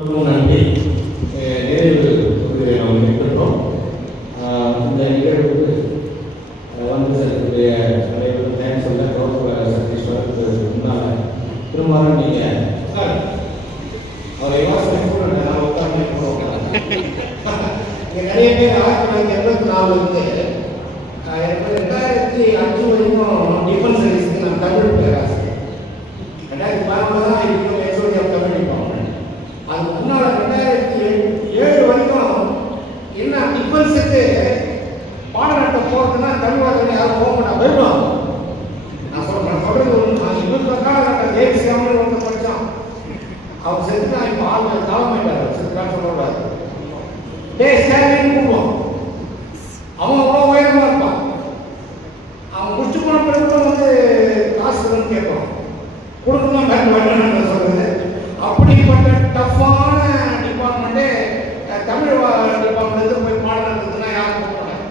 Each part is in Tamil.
நன்றி. நிறைவு தொகுதியை நாம் இருக்கின்றோம். இந்த நிகழ்வுக்கு வந்து செல்லக்கூடிய அனைவரும் தேங்க்ஸ் சொல்ல கௌரவ சதீஸ்வரத்துக்கு முன்னால் திரும்ப நீங்கள் அவரை யோசனை கூட நான் உட்காந்து நிறைய பேர் 1984 2005 வரைக்கும் டிஃபென்ஸ் சர்வீஸ்க்கு நான் தமிழ் பேராசிரியர். 2012 தான் இப்போ எஸ்ஓடி ஆஃப் தமிழ் டிபார்ட்மெண்ட். அதுக்கு முன்னால் 2007 வரைக்கும் என்ன டிஃபென்ஸுக்கு பாடநட்ட போகிறதுனா தமிழ் வார்த்தை யாரும் போக மாட்டா போயிடுவாங்க. நான் சொல்கிறது ஒன்று. நான் இன்னொரு காலகட்டம் தேசியாமல் ஒன்று படித்தான். அவர் செத்துனா இப்போ ஆள் காலமாயிட்டார். செத்துக்கான்னு சொல்லக்கூடாது. ஸ்டாலின் கூடுவான். அவன் அவ்வளோ உயரமாக இருப்பான். அவன் முடிச்சு போன பிறகு வந்து காசு வந்து கேட்பான். கொடுக்கணும் வேண்டாம் சொல்றது. அப்படிப்பட்ட டஃப்பான டிபார்ட்மெண்ட்டே தமிழ் டிபார்ட்மெண்ட் போய் பாடணுன்னா யாரும் போகக்கூடாது.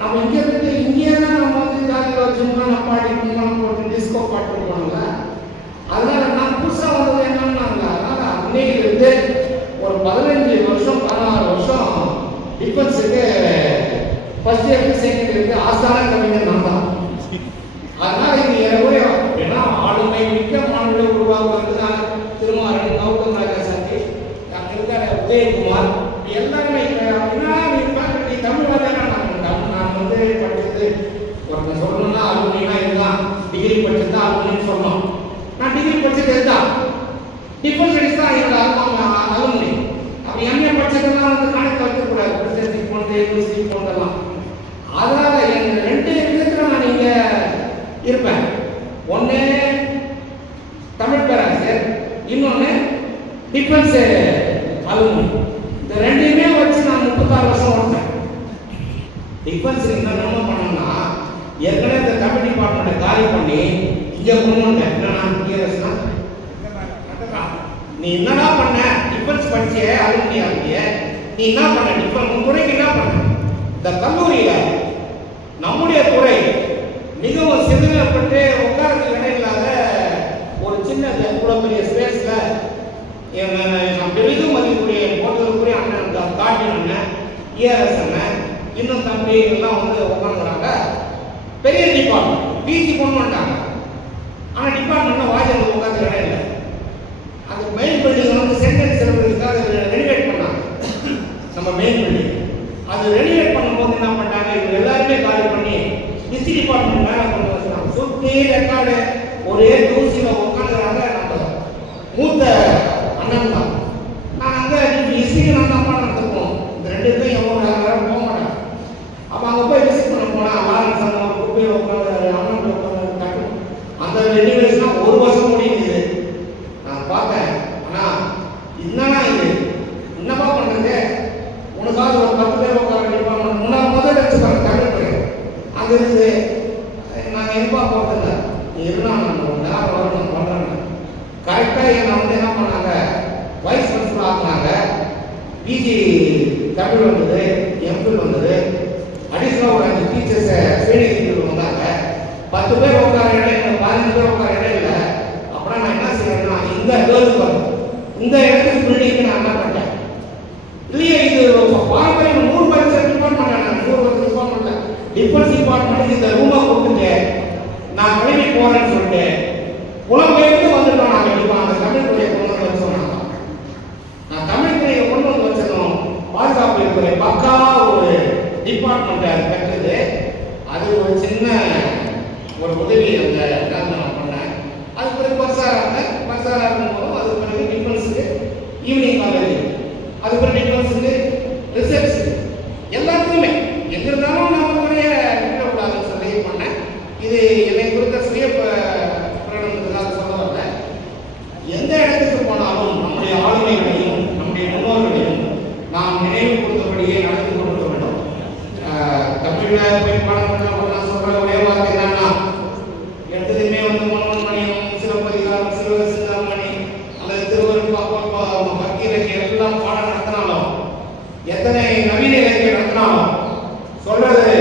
நம்ம இங்கே இருந்து இங்கேயே தான் நம்ம வந்து ஜாதியில் வச்சுருந்தோம். நம்ம பாடிக்கணும் போட்டு டிஸ்கோ பாட்டு போனோம்ல. அதனால நான் புதுசாக வந்தது என்னன்னாங்க. அதனால் அன்னையிலிருந்து ஒரு 15 வருஷம் 16 வருஷம் டிஃபென்ஸுக்கு ஃபர்ஸ்ட் இயருக்கு செகண்ட் இயருக்கு ஆஸ்தான கவிஞர் நான் தான். அதனால இது ஏன்னா ஆளுமை மிக்க மாணவர்களை உருவாக்குறது திருமாறன், கௌதம் ராஜா சாந்தி, அங்கே இருக்க உதயகுமார் எல்லாருமே நீ தமிழ் வார்த்தை நான் வந்து படிச்சது ஒருத்தன் சொல்லணும்னா அலுமினா இதுதான். டிகிரி படிச்சது தான் அலுமின்னு சொல்லணும். நான் டிகிரி படிச்சது இதுதான். டிஃபென்ஸ் ஸ்டடிஸ் தான் என்னோட அலுமினி. அப்போ எம்ஏ படிச்சதெல்லாம் வந்து கணக்கு வைக்கக்கூடாது. பிரசிடென்சி போன்ற யூனிவர்சிட்டி போன்றலாம். அதனால எங்கள் 2 விதத்தில் நான் இங்கே இருப்பேன். ஒன்று தமிழ் பேராசிரியர், இன்னொன்று டிஃபென்ஸ் அலுமினி. இந்த 2யுமே வச்சு நான் 36 வருஷம் ஓட்டேன். டிஃபென்ஸ் என்ன பண்ணோம்னா ஏற்கனவே இந்த தமிழ் டிபார்ட்மெண்ட்டை காலி பண்ணி இங்கே கொண்டு வந்தேன். என்னன்னா நீ என்னடா பண்ண டிஃபென்ஸ் படிச்சிய அலுமினியா இருக்கிய, நீ என்ன பண்ண டிஃபென்ஸ் உன் துறைக்கு என்ன பண்ண? இந்த கல்லூரியில் நம்முடைய துறை மிகவும் சிதறப்பட்டு உட்காரத்துக்கு இடம் இல்லாத ஒரு சின்ன இவ்வளோ பெரிய ஸ்பேஸில் நான் பெரிதும் மதிப்புடைய போட்டதுக்குரிய அண்ணன் காட்டின் அண்ணன், இஆர்எஸ் அண்ணன், இன்னும் தம்பி எல்லாம் வந்து உட்காந்துக்கிறாங்க. பெரிய டிபார்ட்மெண்ட் பிஜி கொண்டு வந்துட்டாங்க. ஆனால் டிபார்ட்மெண்ட்டில் வாஜல் உட்காந்து இடம் இல்லை. அந்த மெயின் பில்டிங் வந்து சென்டென்ஸ் செலவுக்காக ரெனிவேட் பண்ணாங்க. நம்ம மெயின் பில்டிங் அது ரெனிவேட் பண்ணும்போது என்ன பண்ணாங்க, இவங்க எல்லாருமே காலி பண்ணி ஹிஸ்ட்ரி டிபார்ட்மெண்ட் மேலே கொண்டு வச்சுருக்காங்க. சுற்றி ரெக்கார்டு ஒரே தூசியில் உட்காந்துறாங்க. நம்ம மூத்த அண்ணன் தான். நான் அங்கே ஹிஸ்ட்ரிக்கு நான் தான் பாடம் நடத்துப்போம். இந்த 2 பேரும் எவ்வளோ நேரம் போக மாட்டேன். அப்போ அங்கே போய் விசிட் பண்ண போனால் லாரன்ஸ் அண்ணன் குப்பையில் உட்காந்து அண்ணன் உட்காந்து கட்டணும். அந்த ரெனிவேஷனாக 1 வருஷம் முடியுது. நான் பார்த்தேன். ஆனால் என்னன்னா இது என்னப்பா பண்ணுறது? உனக்காக ஒரு 10 பேர் உட்கார டிபார்ட்மெண்ட் முதல் வச்சுப்பாங்க தமிழ் பேர் அங்கே இருக்குது. நாங்கள் எப்பா போகிறதில்ல. நீ இருந்தால் நான் ஒரு நேரம் வரணும் பண்ணுறேன். கரெக்டாக என்னை வந்து என்ன பண்ணாங்க, வைஸ் பிரின்சிபல் ஆக்குனாங்க. பிஜி தமிழ் வந்தது, எம்பில் வந்தது. அடிஷனலாக ஒரு 5 டீச்சர்ஸை சீனியர் வந்தாங்க. 10 பேர் உட்கார இடம் இல்லை, 15 பேர் உட்கார இடம் இல்லை. அப்புறம் நான் என்ன செய்யறேன்னா இந்த கேர்ள்ஸ் இந்த இடத்துக்கு பில்டிங்க்கு நான் என்ன பண்ணேன் இல்லையே, இது பாரம்பரியம் 100% டிபார்ட்மெண்ட் 100% டிபார்ட்மெண்ட்ல டிஃபென்ஸ் டிபார்ட்மெண்ட் இந்த ரூமை கொடுத்துட்டு நான் கிளம்பி போறேன்னு சொல்லிட்டு புலம்பெயர்ந்து வந்துட்டோம். நாங்கள் கண்டிப்பாக அந்த தமிழ் துறையை கொண்டு வந்து வச்சோம். நான் தமிழ் துறையை கொண்டு வந்து வச்சிடணும். பாதுகாப்பு துறை பக்கா ஒரு டிபார்ட்மெண்ட்டை கட்டுறது. அது ஒரு சின்ன ஒரு உதவி அந்த நான் பண்ணேன். அது பிறகு பர்சாராக இருக்கும்போதும் அது பிறகு டிஃபென்ஸுக்கு ஈவினிங் காலேஜ், அது பிறகு டிஃபென்ஸுக்கு ரிசர்ச்சுக்கு எல்லாத்துக்குமே எங்கே இருந்தாலும் நம்ம துறையை விட்டுக்கூடாதுன்னு சொல்லி பண்ணேன். இது என்னை குறித்த சுய பிரகடனத்துக்காக சொல்ல வரல. எந்த இடத்துக்கு போனாலும் நம்முடைய ஆளுமைகளையும் நம்முடைய முன்னோர்களையும் நாம் நினைவு கொடுத்தபடியே நடந்து கொண்டு வேண்டும். தமிழில் போய் பாடம் நான் சொல்கிற ஒரே வார்த்தை என்னன்னா, எடுத்ததுமே வந்து மனோன்மணியம், சிவபதிகாரம், சிவசிந்தாமணி அல்லது திருவருள் பக்தி இலக்கியம் எல்லாம் பாடம் நடத்தினாலும், எத்தனை நவீன இலக்கியம் நடத்தினாலும் சொல்றது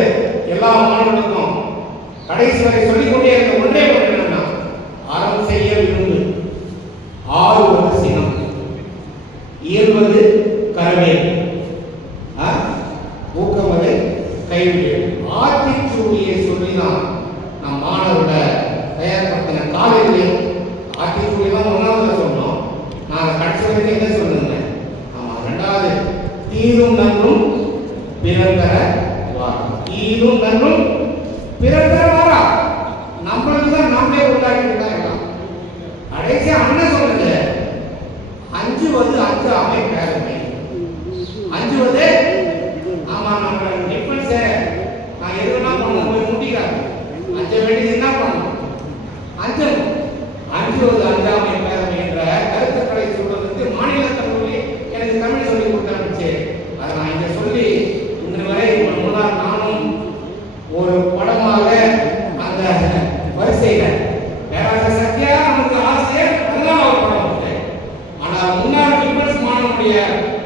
எல்லா மாணவர்களுக்கும் கடைசி வரை சொல்லிக்கொண்டே இருக்க ஒன்றே ஒன்று. 6 வரிசைனம் இயல்வது கரவேல், ஊக்கமது கைவிடு. ஆத்திச்சூடியை சொல்லிதான் நம் மாணவரோட தயார்படுத்தின காலையிலே ஆத்திச்சூடி தான் ஒன்றாவது சொன்னோம். நான் கடைசி என்ன சொல்லுங்க. ஆமா, ரெண்டாவது தீரும் நன்றும் பிறந்தர வாரா. தீரும் நன்றும் பிறந்தர வாரா. நம்மளுக்கு தான் நாமளே உண்டாக்கிட்டு எல்லாம். கடைசி அண்ணன் சொல்லுங்க, அஞ்சுவது அஞ்சாமை பேரமை. அஞ்சுவது ஆமா, நம்ம டிஃபென்ஸ் நான் எதுனா பண்ணணும் போய் முட்டிக்காது. அஞ்ச வேண்டியது என்ன பண்ணணும்? அஞ்சணும். அஞ்சுவது அஞ்சாமை பேரமை என்ற கருத்துக்களை சொல்வதற்கு மாநில கல்லூரி எனக்கு தமிழ் சொல்லி கொடுத்தாச்சு. அதை நான் இங்க சொல்லி இன்று வரை முன்னாள் நானும் ஒரு படமாக அந்த வரிசையில பேராசிரியர் சத்யா நமக்கு ஆசிரியர் அதெல்லாம் ஒரு படம் இருக்கு. ஆனால் முன்னாள் டிஃபென்ஸ் மாணவனுடைய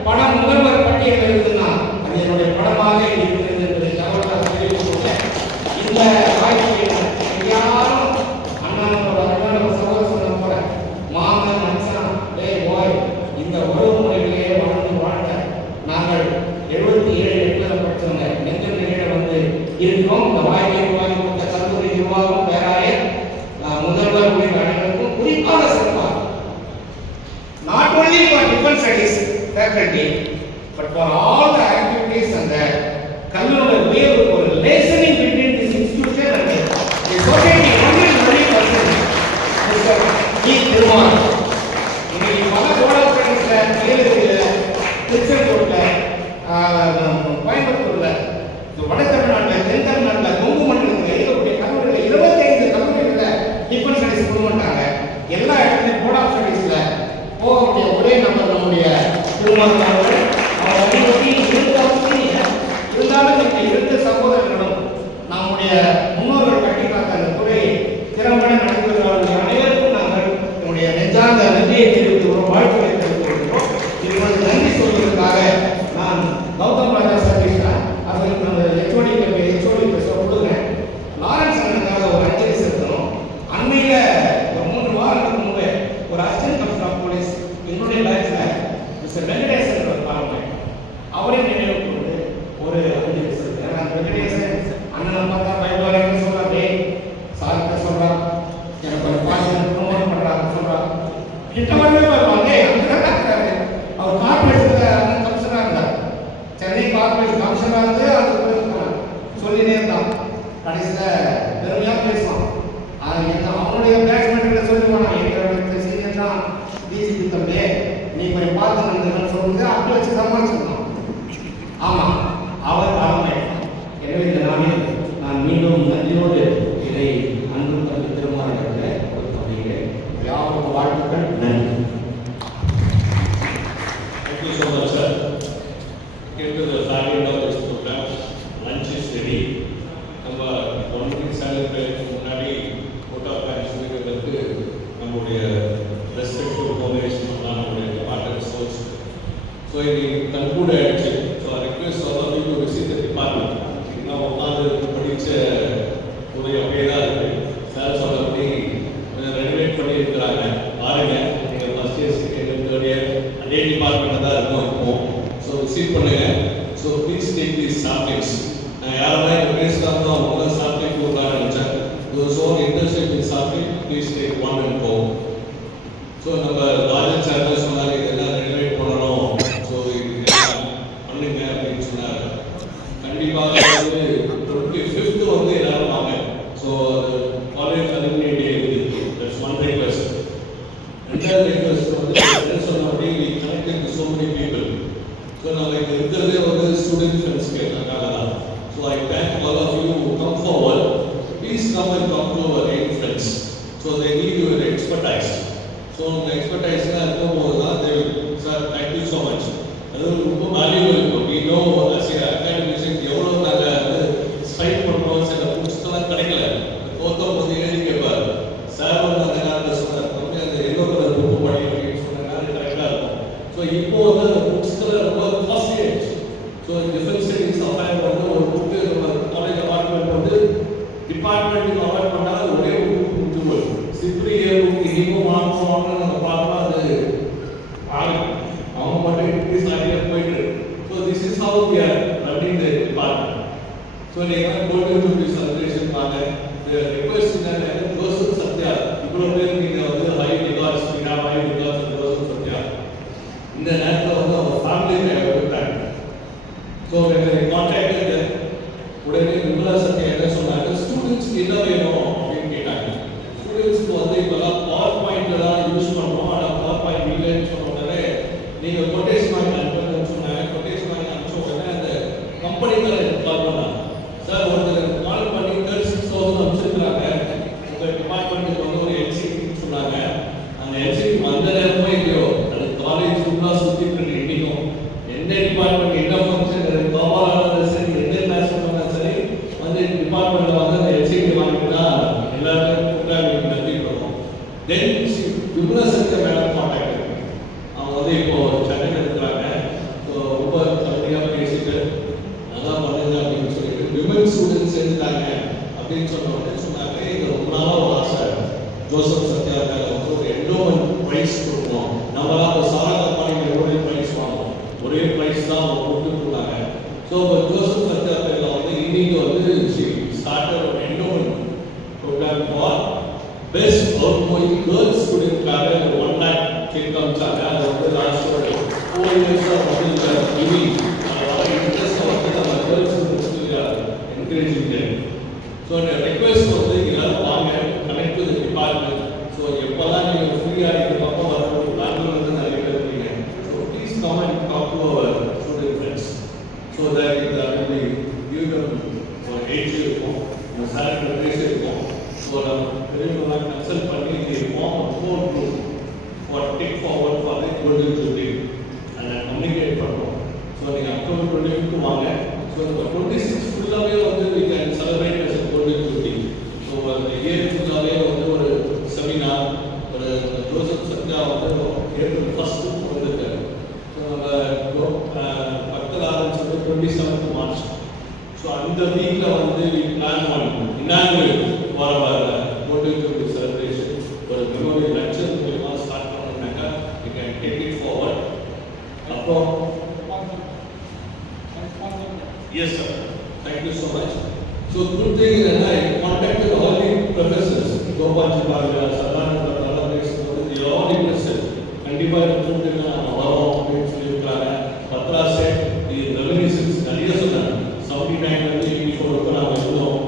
படம் முதல்வர் பட்டியலில் இருக்குன்னா அது என்னுடைய படமாக இருக்கிறது என்பதை தகவலாக தெரிவித்துள்ள இந்த வாய்ப்பை யாரும் அண்ணனோட சகோதர சொன்ன போல மாமன் மச்சான் டேய் போய் இந்த உறவு முறையிலேயே வளர்ந்து வாழ்ந்த நாங்கள் 77 படிச்சவங்க நெஞ்ச நிலையில வந்து இருக்கிறோம். இந்த வாய்ப்பை உருவாக்கி கொடுத்த கல்லூரி நிர்வாகம், பேராயர், முதல்வர் உள்ளிட்ட அனைவருக்கும் குறிப்பாக சிறப்பாக not only for defense studies faculty but for all the activities and the கல்லூரி உயர்வு ஒரு relationing between this institution and the society 100%. Mister T. Thirumal இன்னைக்கு பல கோடாக்டர்ஸ்ல வேலுல திருச்செங்கோட்ல கோயம்புத்தூர்ல வட தமிழ்நாட்டில் தென் தமிழ்நாட்டில் கொங்கு மண்டலத்தில் இருக்கக்கூடிய கல்லூரியில் 25 கல்லூரிகளில் டிஃபென்ஸ் ஸ்டடிஸ் கொண்டு வந்தாங்க. எல்லா இடத்துலையும் போர்ட் ஆஃப் ஸ்டடீஸ்ல போகக்கூடிய ஒரே நம்பர் நம்முடைய திருமால் அவர்கள். இருந்தாலும் இந்த 2 சகோதரர்களும் நம்முடைய முன்னோர்கள் கட்டி காத்த அந்த துறையை திறம்பட நடத்துகிறார்கள். அனைவருக்கும் நாங்கள் நம்முடைய நெஞ்சார்ந்த நன்றியை தெரிவித்துக்கிறோம், வாழ்த்துக்களை தெரிவித்துக்கிறோம். இப்பொழுது நன்றி சொல்வதற்காக நான் கௌதம் ராஜா சர்வீஸ்னா அவர்களுக்கு நம்ம ஹெச்ஓடி பேச கொடுங்க. லாரன்ஸ் அண்ணனுக்காக ஒரு அஞ்சலி செலுத்தணும். அண்மையில ஒரு 3 வாரத்துக்கு முன்பு ஒரு அசிஸ்டன்ட் கமிஷனர் ஆஃப் போலீஸ் என்னுடைய பேட்ச்ல மிஸ்டர் வெங்கடேசன் பாருங்க, அவரை நினைவு கொண்டு ஒரு அஞ்சலி செலுத்துறேன். அந்த வெங்கடேசன் அண்ணனை பார்த்தா பயப்படுவாங்க சொல்றாரு, சார்கிட்ட சொல்றான், எனக்கு ஒரு பாட்டு ப்ரொமோட் பண்றாங்க சொல்றான். கிட்ட வரவே வருவாங்க. அவர் கார்பரேஷன்ல கமிஷனரா இருந்தார், சென்னை கார்பரேஷன் கமிஷனரா இருந்து அது சொல்லினே இருந்தான். கடைசியில பெருமையா பேசுவான். அவனுடைய பேட்ச்மெண்ட் சொல்லுவான், எங்க சீனியர் தான் டிஜிபி தம்பி, நீ போய் பார்த்து நடந்துன்னு சொல்லுங்க, அப்படி வச்சு சமாளிச்சிருந்தான். ஆமா, அவர் காலமாயிட்டான். எனவே இந்த நாளில் நான் மீண்டும் நன்றியோடு இதை அன்பு தம்பி திருமாவளவர்களே கொடுக்கிறேன். யாருக்கும் வாழ்த்துக்கள். நன்றி. Thank you so much, sir. Came to the fabulous of this program. Lunch is ready. நம்ம 1 minute silence முன்னாடி போட்டோ கான்ஃபிகரேஷனுக்கு நம்மளுடைய ரெஸ்பெக்டிவ் கோஆர்டினேஷன் பண்ணலாம், நம்மளுடைய டிபார்ட்மெண்ட் சோர்ஸ். ஸோ இது கன்க்ளூட் ஆயிடுச்சு. So I request all of you to visit the department. நான் உட்காந்து படித்த ஒரு அப்படியே தான் இருக்கு. சார் சொல்லி ரெனோவேட் பண்ணி இருக்கிறாங்க. பாருங்க, நீங்கள் first year, second year, third year அதே டிபார்ட்மெண்ட் தான் இருக்கும் இப்போ. ஸோ விசிட் பண்ணுங்க. So please take these subjects. நான் யாரெல்லாம் இந்த பேசுகிறாங்களோ அவங்க சாப்ஜெக்ட் கொடுக்க நினச்சேன். those who are interested in subject, please take 1 and go. So நம்ம ராஜன் சார் தான் சொன்னாங்க, இதெல்லாம் ரெனோவேட் பண்ணணும். ஸோ இதெல்லாம் பண்ணுங்க அப்படின்னு சொன்னாங்க. கண்டிப்பாக வந்து 25th வந்து எல்லாரும் வாங்க. ஸோ காலேஜ் அலுமினி டே இருக்குது. That's one request. ரெண்டாவது ரிக்வெஸ்ட் வந்து என்ன சொன்னபடி we connected with so many people. So நம்ம இங்கே இருக்கிறதே வந்து ஸ்டூடெண்ட் ஃப்ரெண்ட்ஸ்க்கு அதுக்காக தான். So I thank all of you who come forward. Please come and talk to our young friends. So they need your expertise. So the expertise na இருக்கும்போது தான் they will, sir, thank you so much. அது ரொம்ப valuable. We know as a academics எவ்வளோ நாங்கள் ஸ்ட்ரைக் பண்ணுறோம், சில புக்ஸ்லாம் கிடைக்கல. கௌதம் வந்து எழுதி கேட்பார், சார் வந்து அந்த காலத்தில் சொன்னார், கம்மி அந்த எல்லோ கலர் புக்கு படிக்கிறீங்கன்னு சொன்னாங்க, கரெக்டாக இருக்கும். ஸோ இப்போ வந்து அந்த புக்ஸ்லாம் ரொம்ப காஸ்ட்லி ஆயிடுச்சு. ஸோ டிஃபென்ஸ் ஸ்டடீஸ் அஃபேர் வந்து ஒரு புக்கு நம்ம காலேஜ் அபார்ட்மெண்ட் வந்து டிபார்ட்மெண்ட்டுக்கு அவாய்ட் பண்ணால் ஒரே ஒரு புக்கு முடிச்சு போயிடும். சிப்ரி ஏ புக்கு இனிமோ வாங்கணும் நம்ம பார்க்கலாம், அது அவங்க மட்டும் ஸோ நீங்கள் கோல்டு செலிப்ரேஷன் வாங்க. ரிக்வெஸ்ட் என்னன்னா ஜோசப் சத்யா இவ்வளோ பேர் நீங்கள் வந்து high regards high regards Joseph Sathya இந்த நேரத்தில் வந்து அவங்க ஃபேமிலி விட்டாங்க. ஸோ கான்டாக்ட் உடனே விமலா சத்யா என்ன சொன்னாங்க, ஸ்டூடெண்ட்ஸ்க்கு என்ன வேணும் அப்படின்னு கேட்டாங்க. ஸ்டூடெண்ட்ஸ்க்கு வந்து இப்போலாம் பவர் பாயிண்ட்ல தான் யூஸ் பண்ணுறோம், ஆனால் பவர் பாயிண்ட் இல்லைன்னு சொன்ன உடனே நீங்கள் கொட்டேஷன் வாங்கி அனுப்புன்னு சொன்னாங்க. கொட்டேஷன் வாங்கி அனுப்பிச்ச உடனே அந்த கம்பெனிக்கு கால் பண்ணாங்க. சார் ஒருத்தர் கால் பண்ணி 36,000 அனுப்பிச்சிருக்கிறாங்க, உங்கள் டிபார்ட்மெண்ட்டுக்கு வந்து ஒரு எல்சிக்கு சொன்னாங்க. அந்த எல்சிக்கு வந்த நேரமே இல்லையோ அது காலேஜ் ஃபுல்லாக சுற்றிட்டு இன்னைக்கும் எந்த டிபார்ட்மெண்ட் என்ன ஃபங்க்ஷன் கோபாலானது சரி எந்த கிளாஸ் பண்ணாலும் சரி வந்து டிபார்ட்மெண்ட்டில் வந்து அந்த எல்சிக்கு வாங்கிட்டு எல்லாருமே கூட்டாளி நன்றி பண்ணுவோம். தென் விமலா சத்யா மேடம் கான்டாக்ட் அவங்க வந்து இப்போ சென்னையில் இருக்கிறாங்க. ஸோ ரொம்ப கம்மியாக பேசிட்டு அதான் பண்ணுங்க அப்படின்னு சொல்லிட்டு விமன் ஸ்டூடெண்ட்ஸ் சேர்ந்துட்டாங்க அப்படின்னு சொன்ன உடனே சொன்னாங்க, இது ரொம்ப நாளாக ஒரு ஆசை, ஜோசப் சத்யா வந்து ஒரு என்டோமெண்ட் ப்ரைஸ் கொடுக்கணும். நம்மளாம் ஒரு சாரா கம்பெனியில் எவ்வளோ ப்ரைஸ் வாங்கணும், ஒரே ப்ரைஸ் தான் அவங்க கொடுத்துருந்தாங்க. ஸோ ஜோசப் சத்யா பேரில் வந்து இன்னைக்கு வந்து ஸ்டார்டர் ஒரு endowment programme for best out going girls ஸ்டூடெண்ட்காக 1 lakh கேட்க அமைச்சாங்க. அதை வந்து லாஸ்ட் ஒரு 4 இயர்ஸாக வந்து கிவி அதோட இன்ட்ரெஸ்ட்டை வந்து நம்ம கேர்ள்ஸ் ஸ்டூடெண்ட்ஸ்க்கு என்கரேஜிங். ஸோ இந்த ரெக்வெஸ்ட் வந்து எல்லாரும் வாங்க, connect to the department. So எப்போல்லாம் நீங்கள் ஃப்ரீயாக இருக்கிறப்போ வரணும், நாட்டில் வந்து நிறைய பேர் இருக்கீங்க. So please come and talk to our student friends. So that இந்த ஒரு ஏஜ் இருக்கும், நம்ம சார் பேசி இருக்கும். ஸோ நம்ம பெரியவங்களாம் கன்சல்ட் பண்ணி form four group for take forward for the golden jubilee அதை கம்யூனிகேட் பண்ணுறோம். ஸோ நீங்கள் அக்டோபர் 25க்கு வாங்க. ஸோ இந்த 26 ஃபுல்லாகவே வந்து we can celebrate as a golden jubilee. So அந்த இயர் ஃபுல்லாகவே வந்து ஒரு செமினார், ஒரு ஜோசப் சத்யா வந்து ஏப்ரல் 1 வந்துருக்காரு. ஸோ நம்ம பக்கத்தில் ஆரம்பிச்சது 27th மார்ச். ஸோ அந்த வீக்கில் வந்து வி பிளான் பண்ணி inaugurate for our golden jubilee celebration ஒரு மெமோரி லெக்சர் மூலமாக ஸ்டார்ட் பண்ணாங்க. We can take it forward. அப்புறம் yes sir, thank you so much. So good thing is that I contacted all the professors, Gopal Chipagala, Sadananda, Thalapes, they are all interested. கண்டிப்பா கூப்பிட்டு நம்ம வரோம் அப்படின்னு சொல்லியிருக்காங்க. பத்ரா செட் தி ரெமினிசன்ஸ் நிறைய சொன்னாங்க. 79 வந்து 84 நாம இருந்தோம்.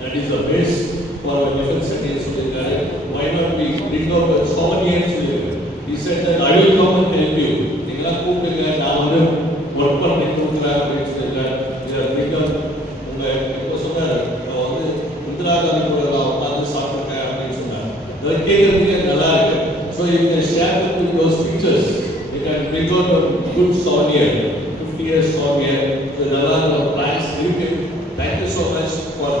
That is the base for difference settings சொல்லியிருக்காரு. why not we bring out a 7 years சொல்லியிருக்காரு. he said that I will come and help you. நீங்களா கூப்பிடுங்க, நான் வந்து ஒர்க் பண்ணி கொடுக்குறேன் அப்படின்னு சொல்லியிருக்காரு. உங்க இப்போ சொன்னார் வந்து இந்திரா காந்தி கூட உட்காந்து சாப்பிட்ருக்கேன் அப்படின்னு சொன்னார். அதை கேட்கறதுக்கு நல்லா இருக்கு. ஸோ இவங்க share with those pictures we can bring out a good souvenir, 50 years souvenir. So இதெல்லாம் நம்ம பிளான்ஸ் இருக்கு. Thank you so much for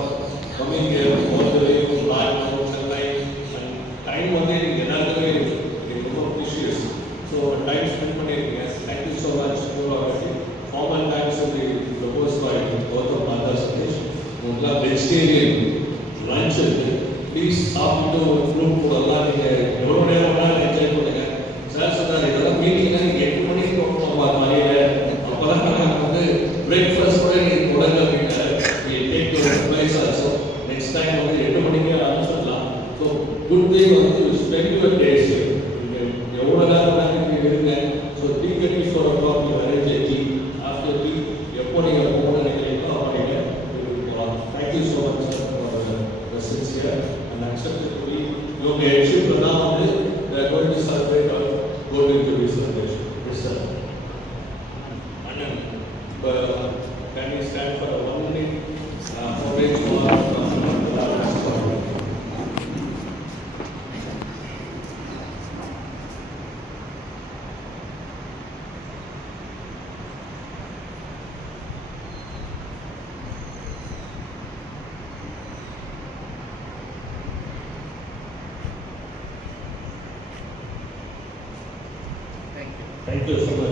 coming here all the way from Raipur, Chennai. And time வந்து எனக்கு எல்லாருக்குமே ரொம்ப ப்ரீஷியஸ். ஸோ டைம் ஸ்பெண்ட் பண்ணியிருக்கீங்க. Thank you so much for formal thanks to the proposed by Gautam Mata Sandesh. உங்களா வெஜிடேரியன் லஞ்ச் ப்ளீஸ் சாப்பிட்டு ஒரு குரூப் கூடலாம் நீங்கள் எவ்வளோ நேரம் வேணாலும் என்ஜாய் பண்ணுங்க. சார் சொன்னார் இதெல்லாம் மீட்டிங்னா நீங்கள் 8 மணிக்கு போகணும் மாதிரியே, அப்போல்லாம் நாங்கள் வந்து பிரேக்ஃபாஸ்ட் கூட நீங்கள் தொடங்க அப்படின்னா take your advice also. Next time வந்து 8 மணிக்கு ஆரம்பிச்சிடலாம். ஸோ குட் டே வந்து ஸ்பெண்ட் யுவர் டேஸ். நீங்கள் எவ்வளோ நேரம் வேணாலும் இருங்க. So 3:30 4 o'clock you arrange a tea. After tea, எப்போ நீங்கள் போகணும்னு நினைக்கிறீங்களோ அப்போ நீங்கள் போகலாம். Thank you so much sir for the sincere and acceptably. இவங்க எக்ஸிபிள் தான் வந்து going to celebrate our golden jubilee celebration. Yes sir. அண்ணன் can you stand for 1 minute for each Thank you so much.